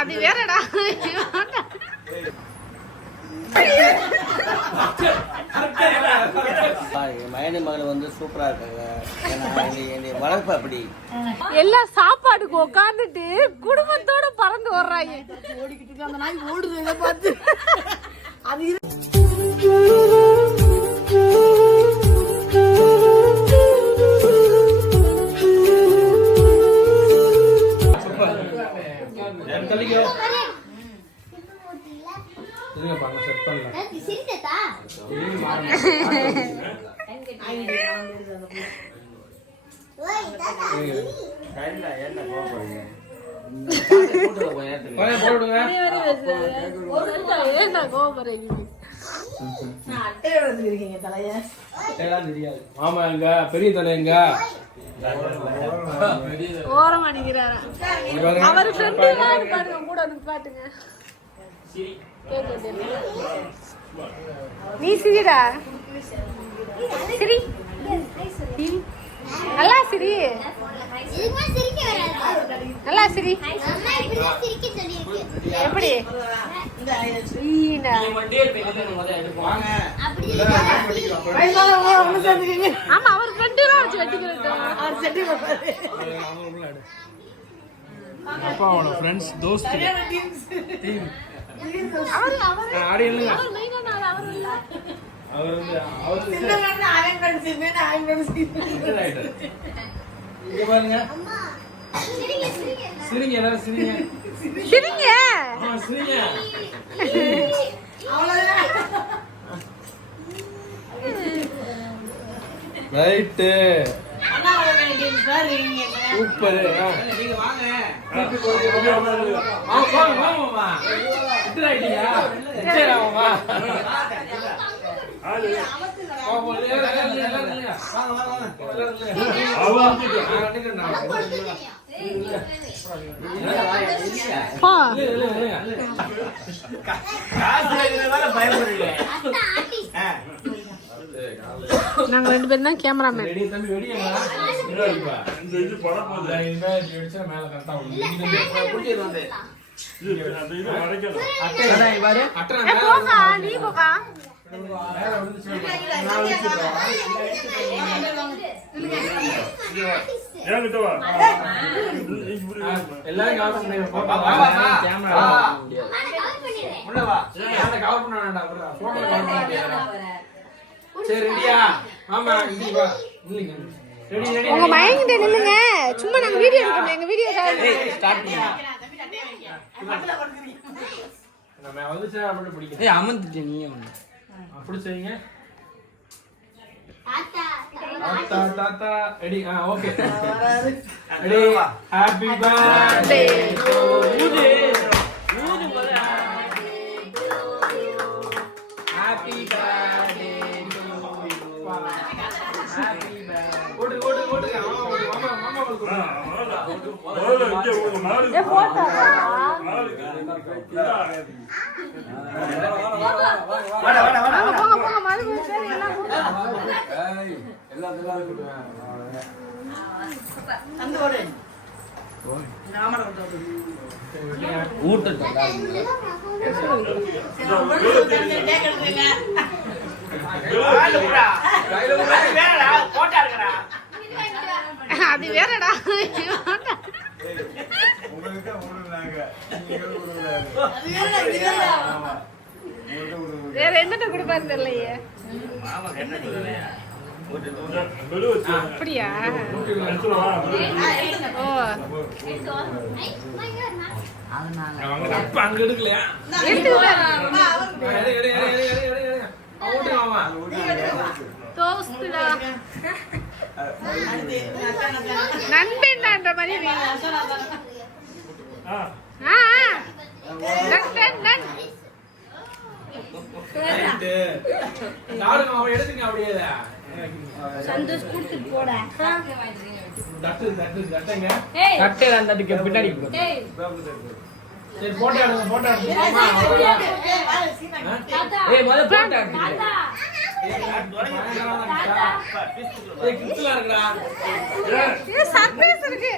அது வேறடா. மயனி மகள் வந்து சூப்பரா இருக்காங்க. வளர்ப்பு அப்படி எல்லாம் சாப்பாடுக்கு உட்காந்துட்டு குடும்பத்தோட பறந்து வர்றாங்க. ஓடிக்கிட்டு அந்த நாய் ஓடுறத பார்த்து அது ஆமா எங்க பெரிய தலை எங்க ஓரம் அடிக்கிறாரா அவர் ஃப்ரெண்ட் தான் பாடுங்க கூட வந்து பாட்டுங்க. நீ சிரிடா சிரி நல்லா சிரி நல்லா சிரி எப்படி ஆமா அவர் ஃப்ரெண்டு தான் வச்சு வெட்டிக்கிறது. அப்பாவோட ஃப்ரெண்ட்ஸ் தோஸ்த் டீம் அவர் பாருங்க சிரிங்க எல்லாரும் சிரிங்க சிரிங்க சிரிங்க ரைட்டு சூப்பர். நாங்க 2 பேரும் தான் கேமராமேன். உங்க மயங்கிட்ட நில்லுங்க. சும்மா நாங்க வீடியோ எடுக்கணும். எங்க வீடியோ ஸ்டார்ட் பண்ணுங்க. நம்ம வந்துச்சா அப்படி பிடிக்கும். அமர்ந்துட்டே நீ அப்படி செய்யுங்க. தாத்தா தாத்தா ready. Okay ready. Happy birthday to you. Happy birthday to you. Happy birthday. ஓடு ஓடு ஓடு. மாமா மாமா ஏ போட்டா போங்க போங்க மறுபடியும் சரி எல்லாம் அது வேறடா. வேற என்னட்ட கொடுப்பாரு தெரியலையே. அப்படியா? ஓ அங்க எடுக்கலையா? தோஸ்துடா நண்பன்ன்ற மாதிரி சந்தோஷ் கூட்டிட்டு போடா. பின்னாடி போட்டோ எடுங்க. சர்ப்ரைஸ் இருக்கு.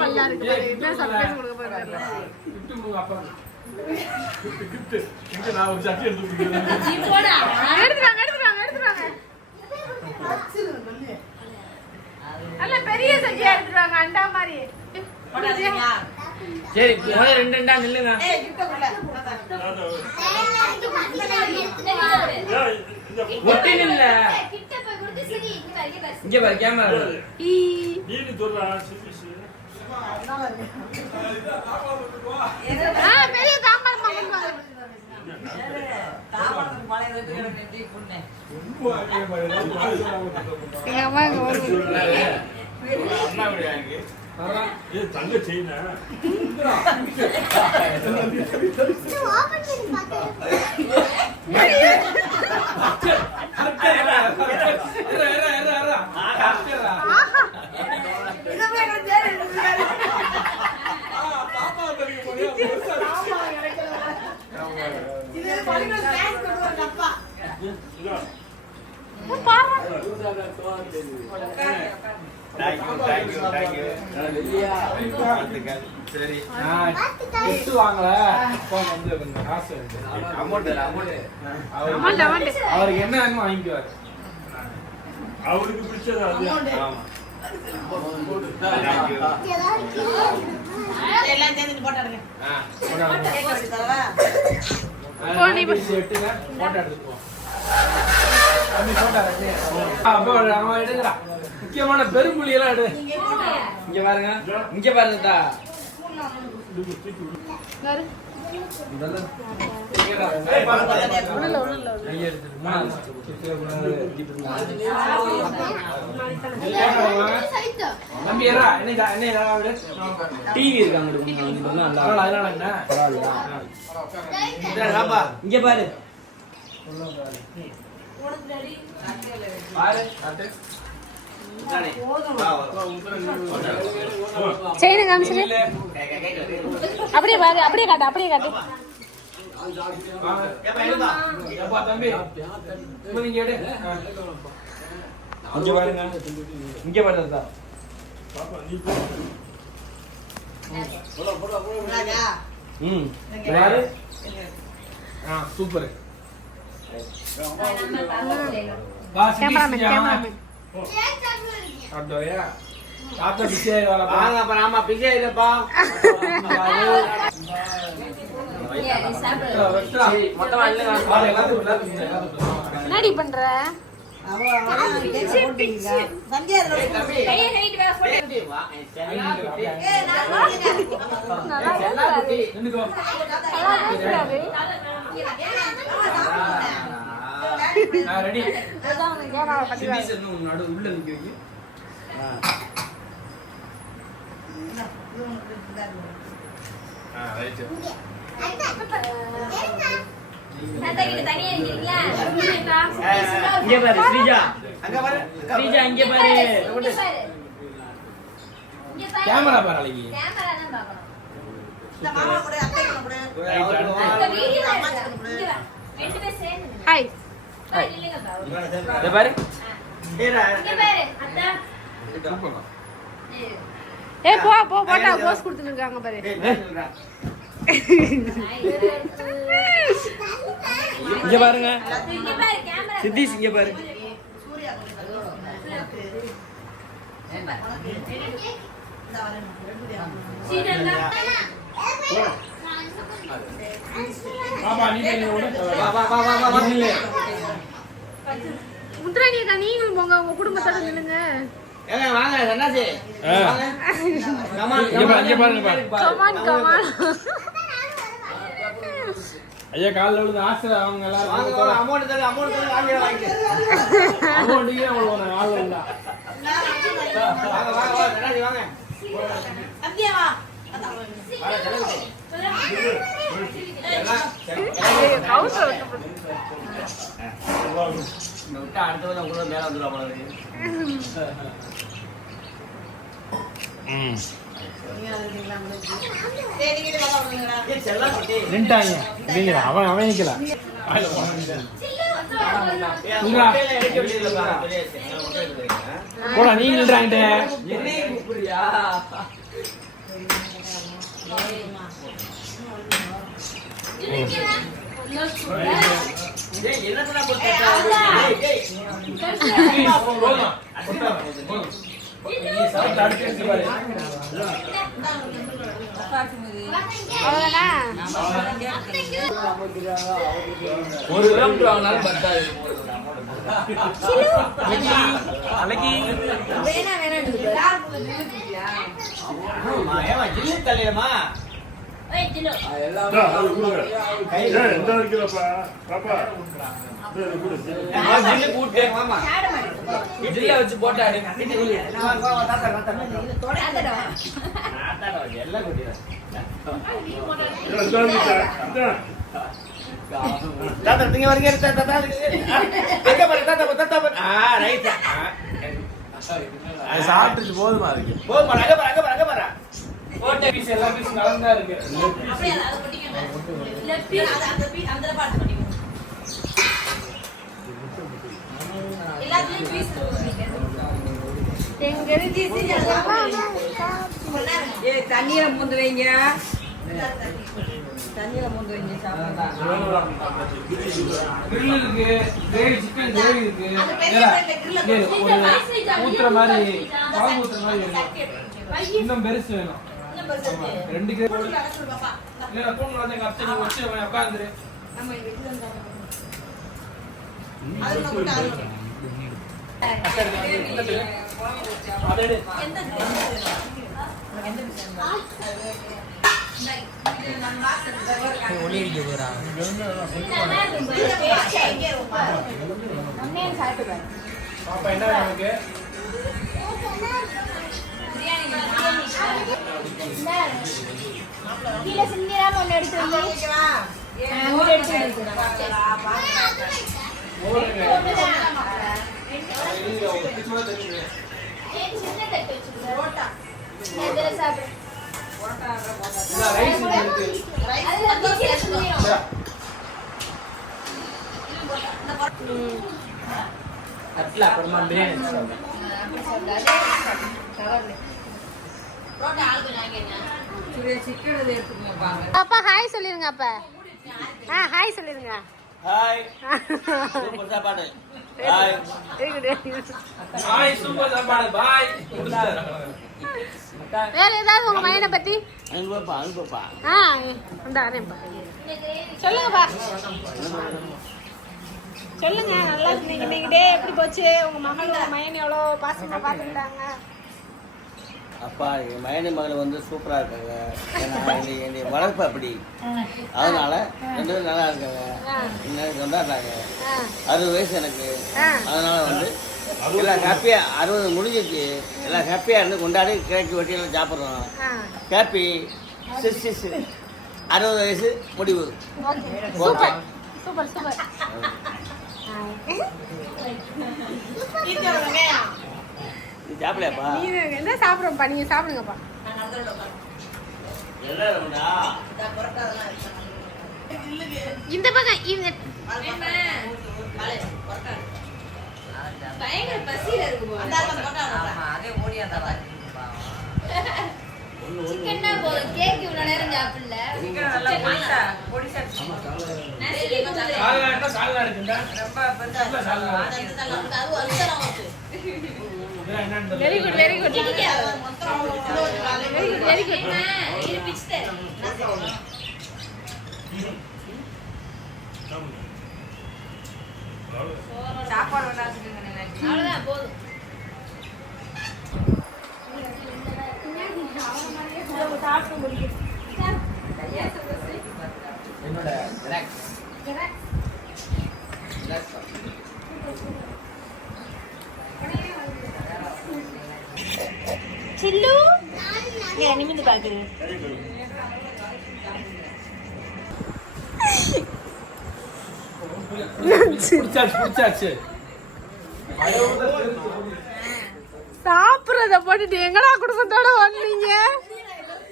பல்லா இருக்கு. என்ன சர்ப்ரைஸ் கொடுக்க போறாங்க? அல்ல பெரிய சட்டியா எடுத்துருவாங்க அண்டா மாதிரி. சரி முதல்ல ரெண்டு ரெண்டா நில்லுங்க. ஒட்டி நில்ல. இங்க பாரு கேமரா. பெரிய தாம்பாளம் பண்ணுவாங்க. எங்க அம்மா தங்க செயினா சரி கிஃப்ட் வாங்கல அப்பா வந்து கொஞ்சம் காசு அமௌண்ட் அவருக்கு என்ன வேணுமோ வாங்கிக்குவாரு. அவருக்கு பிடிச்சது அது. ஆமா எல்லாம் சேர்ந்து போட்டாடுங்க. முக்கியமான பெரும்புலி எல்லாம் எடு. இங்க பாருங்க இங்க பாருங்க. டிவி இருக்காங்க இங்க பாரு. செயினை காமிச்சிரு. அப்படியே பாரு, அப்படியே காட்டு, அப்படியே காட்டு. தம்பி இங்க எடு. இங்க பாருங்க இங்க பாருங்க. ராஜா சூப்பர். கேமராமேன் கேமராமேன் என்னடி பண்ற? ரெடி உள்ள நிக்க. இங்க பாரு ஸ்ரீஜா. அங்க பாரு ஸ்ரீஜா இங்க பாரு. கேமரா பாரு அழகி. கேமரா தான் பார்க்கணும். இந்த மாமா கூட அத்தை கூட அந்த வீடியோ எடுங்க. ரெண்டு பேர் சேர்ந்து ஹாய் ஹாய். இங்க பாரு. இங்க பாரு அத்தை. ஏய் போ போ போட்டா போஸ் கொடுத்துட்டு இருக்காங்க பாரு. இங்க பாருங்க இங்க பாரு கேமரா. சித்திஸ் இங்க பாரு. சூர்யா இந்த வரேன். சீதா முத்துராணிக்கா நீங்களும் போங்க, உங்க குடும்பத்தோட நில்லுங்க. வாங்க சன்னாசி. Come on come on. ஐயா காலைல விழுந்து ஆசை அவங்க எல்லாரும் அமௌண்ட் தர வாங்கி அமௌண்ட்டுக்கே அவ்வளோ ஆள் இல்லை. வாங்க சன்னாசி வாங்க. அத்தியா வா. அடுத்த கூட மேல வந்துடும். நீங்க அது இருக்கீங்களா உங்களுக்கு? சரி நீங்க பாப்பா விடுங்கடா. நின்ட்டாங்க அப்படிங்கிற அவன் நிக்கல போடா நீ நின்றாங்க ஒரு கிலோமீட்டர் வாங்கினாலும் பத்தாது அன்னைக்கு வச்சு போட்டாடு சாப்பிட்டு போதுமா இருக்கு போட்ட பீஸ் எல்லா பீஸ் நல்லா இருக்கு அப்படியே அத பண்ணிக்கங்க. லெஃப்ட் அந்த பீஸ் அந்த பார்ட் பண்ணிக்கங்க. எல்லாத்துலயும் பீஸ் எங்க தண்ணீர மூந்து வைங்க தண்ணீர மூந்து வைங்க grill இருக்கு கிரேவி சிக்கன் கிரேவி இருக்கு ஊத்துற மாதிரி பால் ஊத்துற மாதிரி வேணும் இன்னும் பெருசு வேணும் ரெண்டு கிரேவி பாப்பா. இல்ல பொண்ணு வந்து எங்க அத்தை வச்சு உட்காந்துரு நம்ம இங்க வெட்டி வந்தா அது நம்ம கால் எந்த பாப்பா என்ன நமக்கு கீழே சிந்திராம ஒண்ணு எடுத்து வந்து அப்புறமா பிரியாணி சிக்கன் எடுத்துக்கோங்க அப்பா ஹாய் சொல்லிருங்க அப்ப ஹாய் சொல்லிருங்க ஹாய் சூப்பர் சாப்பாடு ஹாய் பாய் சூப்பர் சாப்பாடு பாய் வேற ஏதாவது உங்க மையனை பத்தி அனுப்பப்பா அனுப்பப்பா சொல்லுங்கப்பா சொல்லுங்க நல்லா நீங்க நீங்க டே எப்படி போச்சு உங்க மகள் உங்க மையன் எவ்வளவு பாசமா பாத்துக்கிட்டாங்க அப்பா என் மகனை மகள் வந்து சூப்பராக இருக்காங்க ஏன்னா என்னுடைய வளர்ப்பு அப்படி அதனால ரெண்டு பேரும் நல்லா இருக்காங்க இன்னும் கொண்டாடுறாங்க 60 வயசு எனக்கு அதனால வந்து எல்லாம் ஹாப்பியாக 60 முடிஞ்சிச்சு எல்லாம் ஹாப்பியாக இருந்து கொண்டாடி கேக்கு வெட்டியெல்லாம் சாப்பிட்றோம் ஹாப்பி 60 வயசு முடிவு சூப்பர் சூப்பர் சூப்பர் நீ சாப்பிடலையாப்பா நீங்க என்ன சாப்பிடுறோம்ப்பா நீங்க சாப்பிடுங்கப்பா என்ன இந்த பக்கம் இந்த பயங்கர பசியில இருக்கு அதே ஓடியாதான் சிக்கன்னா போதும் கேக் இவ்வளவு நேரம் சாப்பிடல சால்னா சால்னா இருக்குண்டா very good very good very good சாப்பாடு வேணாச்சுங்க அவ்வளவுதான் போதும் என்னோட ரிலாக்ஸ் சில்லு நிமிந்து பாக்குது பிடிச்சாச்சு சாப்பிடுறத போட்டுட்டு எங்கடா குடும்பத்தோட வந்தீங்க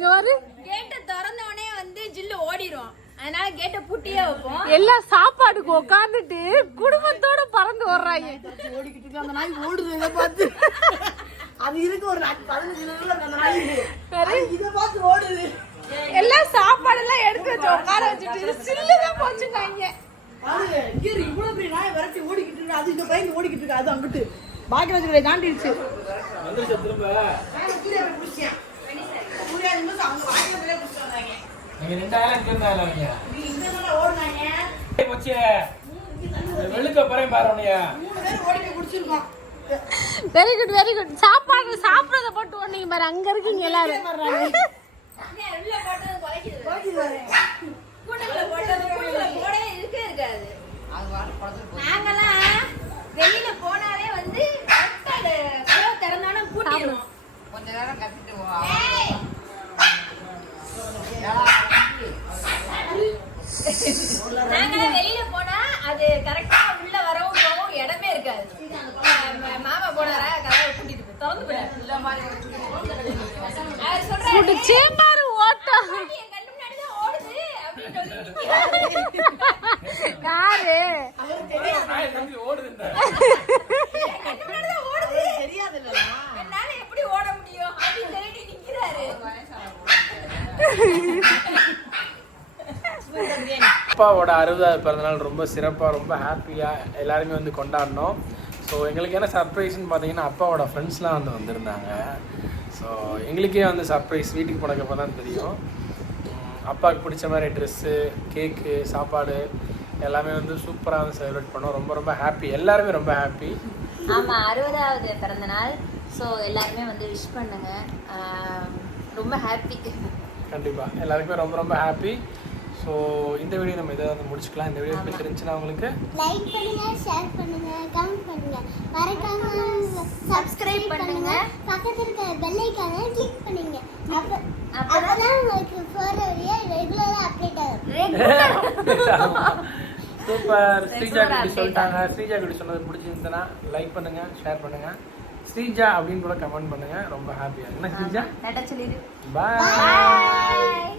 இங்க வரு. கேட்ட திறந்த உடனே வந்து ஜில்லு ஓடிரும். அதனால கேட்ட பூட்டியே வைப்போம். எல்லாம் சாப்பாடுக்கு உட்காந்துட்டு குடும்பத்தோட பறந்து வர்றாங்க. ஓடிக்கிட்டு இருக்கு அந்த நாய் ஓடுது இதை பார்த்து. அது இருக்கு ஒரு 15 நிமிஷம் அந்த நாய் இதை பார்த்து ஓடுது. எல்லாம் சாப்பாடு எல்லாம் எடுத்து வச்சு உட்கார வச்சுட்டு சில்லுதான் போச்சுட்டாங்க. பாருங்க இங்க இவ்வளவு பெரிய நாய் விரட்டி ஓடிக்கிட்டு இருக்கு. அது இந்த பையன் ஓடிக்கிட்டு இருக்கு. அது அங்கிட்டு பாக்கியராஜ் தாண்டிடுச்சு. வந்துருச்சு திரும்ப. சூர்யா போய் பிடிச்சேன். சூர்யா நிமிஷம் அவங்க பாக்கியராஜ் பிடிச்சு வந்தாங்க. நீங்க 2 ஆயிரம் இங்க இருந்தாங்க நீங்க. நீ இந்த மாதிரி ஓடுனாங்க. போச்சு. வெளுக்க போறேன் பாரு உன்னைய. 3 பேர் ஓடிட்டு குடிச்சிருக்கோம். Very good very good. சாப்பாடு சாப்பிடறத போட்டு ஓடுனீங்க பாரு. அங்க இருக்கீங்க எல்லாரும். உள்ள போட்டது குலைக்குது. கூண்டுக்குள்ள போட்டது கூண்டுக்குள்ள போடவே இருக்காது. நாங்கெல்லாம் வெளியில போனாலே வந்து கரெக்டா கதவு திறந்தாலும் பூட்டிடுவோம். கொஞ்ச நேரம் கத்திட்டு போ. நாங்கெல்லாம் வெளியில போனா அது கரெக்டா உள்ள வரவும் போகவும் இடமே இருக்காது. மாமா போனாரா கதவை பூட்டிட்டு போய் திறந்து போயிடாரு. அவர் சொல்றாரு குடிச்சே பாரு ஓட்டம். என் கண்ணு முன்னாடி தான் ஓடுது அப்படின்னு சொல்லி நிக்கிறாரு. யாரு? நாய் தம்பி ஓடுதுன்ற. என் கண்ணு முன்னாடி தான் ஓடுது. என்னால எப்படி ஓட முடியும் அப்படின்னு சொல்லிட்டு நிக்கிறாரு. அப்பாவோட 60வது பிறந்தநாள் ரொம்ப சிறப்பாக ரொம்ப ஹாப்பியாக எல்லாருமே வந்து கொண்டாடினோம். ஸோ எங்களுக்கு என்ன சர்ப்ரைஸ்ன்னு பார்த்தீங்கன்னா அப்பாவோட ஃப்ரெண்ட்ஸ்லாம் வந்து வந்திருந்தாங்க. ஸோ எங்களுக்கே வந்து சர்ப்ரைஸ் வீட்டுக்கு போனதுக்கப்புறம் தான் தெரியும். அப்பாவுக்கு பிடிச்ச மாதிரி ட்ரெஸ்ஸு, கேக்கு, சாப்பாடு எல்லாமே வந்து சூப்பராக வந்து செலிப்ரேட் பண்ணோம். ரொம்ப ரொம்ப ஹாப்பி, எல்லாருமே ரொம்ப ஹாப்பி. ஆமாம், 60வது பிறந்த நாள். ஸோ எல்லாருமே வந்து விஷ் பண்ணுங்க. ரொம்ப ஹாப்பி. கண்டிப்பாக எல்லாருக்குமே ரொம்ப ரொம்ப ஹாப்பி. ஸோ இந்த வீடியோ நம்ம இதை வந்து முடிச்சுக்கலாம். இந்த வீடியோ பிடிச்சிருந்துச்சுன்னா உங்களுக்கு லைக் பண்ணுங்க, ஷேர் பண்ணுங்க, கமெண்ட் பண்ணுங்க, மறக்காம சப்ஸ்கிரைப் பண்ணுங்க, பக்கத்துல இருக்க பெல் ஐகானை கிளிக் பண்ணுங்க. அப்பதான் உங்களுக்கு போற வீடியோ ரெகுலரா அப்டேட் ஆகும். சூப்பர். ஸ்ரீஜா குட்டி சொல்லிட்டாங்க. ஸ்ரீஜா குட்டி சொன்னது பிடிச்சிருந்துச்சுன்னா லைக் பண்ணுங்க, ஷேர் பண்ணுங்க, ஸ்ரீஜா அப்படின்னு கூட கமெண்ட் பண்ணுங்க. ரொம்ப ஹாப்பியாக என்ன ஸ்ரீஜா. சொல்லிடு. பாய்.